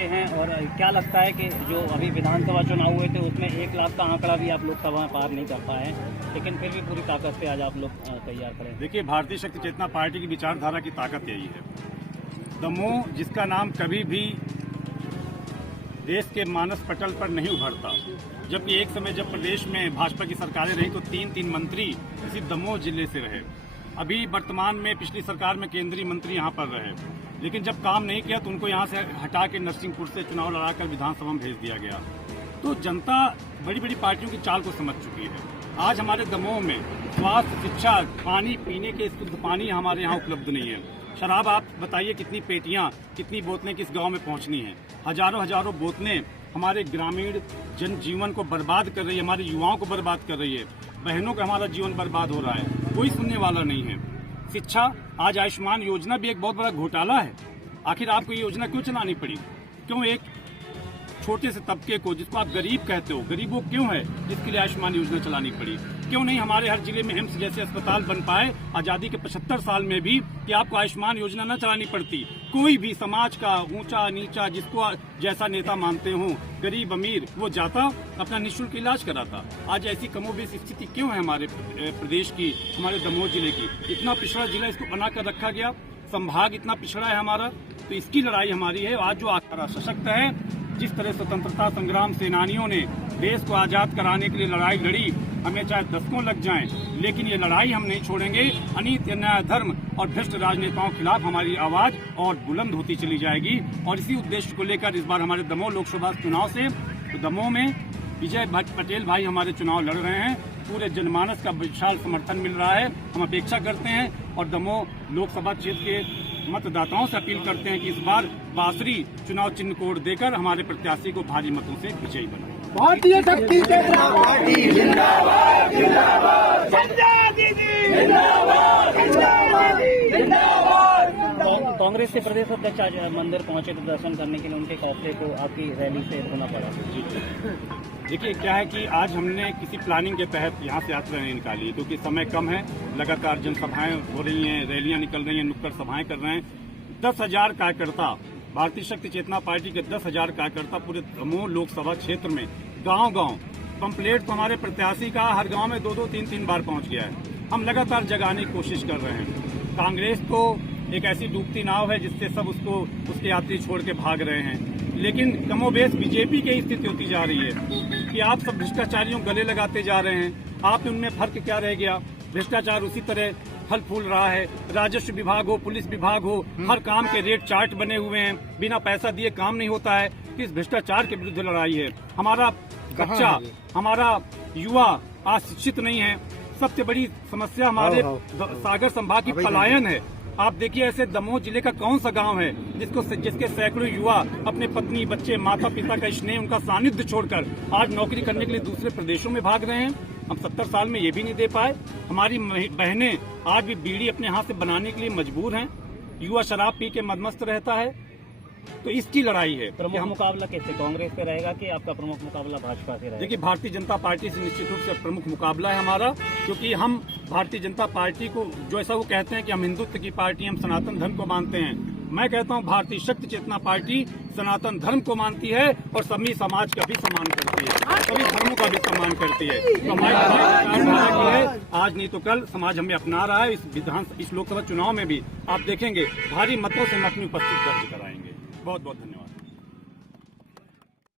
पहुंचे हैं और क्या लगता है कि जो अभी विधानसभा चुनाव हुए थे उसमें 1 लाख का आंकड़ा भी आप लोकसभा में पार नहीं कर पाए, लेकिन फिर भी पूरी ताकत से आज आप लोग तैयार करें। देखिए, भारतीय शक्ति चेतना पार्टी की विचारधारा की ताकत यही है। दमोह जिसका नाम कभी भी देश के मानस पटल पर नहीं उभरता, जबकि एक समय जब प्रदेश में भाजपा की सरकारें रही तो 3 मंत्री इसी दमोह जिले से रहे। अभी वर्तमान में पिछली सरकार में केंद्रीय मंत्री यहाँ पर रहे, लेकिन जब काम नहीं किया तो उनको यहाँ से हटा के नरसिंहपुर से चुनाव लड़ाकर विधानसभा में भेज दिया गया। तो जनता बड़ी बड़ी पार्टियों की चाल को समझ चुकी है। आज हमारे दमोह में स्वास्थ्य, शिक्षा, पानी पीने के शुद्ध पानी हमारे यहाँ उपलब्ध नहीं है। शराब आप बताइए कितनी पेटियां, कितनी बोतलें किस गांव में पहुंचनी है। हजारों बोतलें हमारे ग्रामीण जनजीवन को बर्बाद कर रही है, हमारे युवाओं को बर्बाद कर रही है, बहनों का हमारा जीवन बर्बाद हो रहा है, कोई सुनने वाला नहीं है। शिक्षा, आज आयुष्मान योजना भी एक बहुत बड़ा घोटाला है। आखिर आपको ये योजना क्यों चलानी पड़ी? क्यों एक छोटे से तबके को, जिसको आप गरीब कहते हो, गरीब वो क्यों है जिसके लिए आयुष्मान योजना चलानी पड़ी? क्यों नहीं हमारे हर जिले में एम्स जैसे अस्पताल बन पाए आजादी के 75 साल में भी, कि आपको आयुष्मान योजना न चलानी पड़ती? कोई भी समाज का ऊंचा नीचा, जिसको जैसा नेता मानते हो, गरीब अमीर, वो जाता अपना निःशुल्क इलाज कराता। आज ऐसी कमोबेश स्थिति क्यों है हमारे प्रदेश की, हमारे दमोह जिले की? इतना पिछड़ा जिला इसको बनाकर रखा गया, संभाग इतना पिछड़ा है हमारा। तो इसकी लड़ाई हमारी है। आज जो आखिर सशक्त है, जिस तरह स्वतंत्रता संग्राम सेनानियों ने देश को आजाद कराने के लिए लड़ाई लड़ी, हमें चाहे दशकों लग जाएं, लेकिन ये लड़ाई हम नहीं छोड़ेंगे। अनीति, अन्याय, धर्म और भ्रष्ट राजनेताओं के खिलाफ हमारी आवाज और बुलंद होती चली जाएगी। और इसी उद्देश्य को लेकर इस बार हमारे दमोह लोकसभा चुनाव से, तो दमोह में विजय पटेल भाई हमारे चुनाव लड़ रहे हैं। पूरे जनमानस का विशाल समर्थन मिल रहा है। हम अपेक्षा करते हैं और दमोह लोकसभा क्षेत्र के मतदाताओं से अपील करते हैं कि इस बार बांसुरी चुनाव चिन्ह कोड देकर हमारे प्रत्याशी को भारी मतों से विजयी बनाएं। भारतीय शक्ति चेतना पार्टी जिंदाबाद, जिंदाबाद, संजय दीदी जिंदाबाद, जिंदाबाद। कांग्रेस के प्रदेश अध्यक्ष आज मंदिर पहुंचे थे दर्शन करने के लिए, उनके काफिले को आपकी रैली से होना पड़ा। देखिए, क्या है कि आज हमने किसी प्लानिंग के तहत यहाँ से यात्रा नहीं निकाली, क्योंकि समय कम है। लगातार जनसभाएं हो रही हैं, रैलियां निकल रही हैं, नुक्कड़ सभाएं कर रहे हैं। 10,000 कार्यकर्ता, भारतीय शक्ति चेतना पार्टी के 10,000 कार्यकर्ता पूरे दमोह लोकसभा क्षेत्र में गांव-गांव, पंपलेट तो हमारे प्रत्याशी का हर गांव में 2-2, 3-3 बार पहुंच गया है। हम लगातार जगाने की कोशिश कर रहे हैं। कांग्रेस तो एक ऐसी डूबती नाव है जिससे सब उसके यात्री छोड़ के भाग रहे हैं, लेकिन कमोबेश बीजेपी की स्थिति होती जा रही है कि आप सब भ्रष्टाचारियों गले लगाते जा रहे हैं। आप उनमें फर्क क्या रह गया? भ्रष्टाचार उसी तरह फल फूल रहा है। राजस्व विभाग हो, पुलिस विभाग हो, हर काम के रेट चार्ट बने हुए हैं, बिना पैसा दिए काम नहीं होता है। किस भ्रष्टाचार के विरुद्ध लड़ाई है? हमारा बच्चा, हमारा युवा आज शिक्षित नहीं है। सबसे बड़ी समस्या हमारे सागर संभाग की पलायन है। आप देखिए, ऐसे दमोह जिले का कौन सा गांव है जिसके सैकड़ों युवा अपने पत्नी, बच्चे, माता पिता का स्नेह, उनका सानिध्य छोड़कर आज नौकरी करने के लिए दूसरे प्रदेशों में भाग रहे हैं। हम 70 साल में ये भी नहीं दे पाए। हमारी बहनें आज भी बीड़ी अपने हाथ से बनाने के लिए मजबूर हैं। युवा शराब पी के मदमस्त रहता है। तो इसकी लड़ाई है। प्रमुख मुकाबला कैसे कांग्रेस से रहेगा कि आपका प्रमुख मुकाबला भाजपा से रहेगा? देखिए, भारतीय जनता पार्टी से निश्चित रूप से प्रमुख मुकाबला है हमारा, क्योंकि हम भारतीय जनता पार्टी को, जो ऐसा वो कहते हैं कि हम हिंदुत्व की पार्टी, हम सनातन धर्म को मानते हैं। मैं कहता हूं भारतीय शक्ति चेतना पार्टी सनातन धर्म को मानती है और सभी समाज का भी सम्मान करती है, सभी धर्मों का भी सम्मान करती है। तो हमारी विचारधारा है, आज नहीं तो कल समाज हमें अपना रहा है। इस लोकसभा चुनाव में भी आप देखेंगे भारी मतों से हम अपनी उपस्थिति दर्ज कराएंगे। बहुत बहुत धन्यवाद।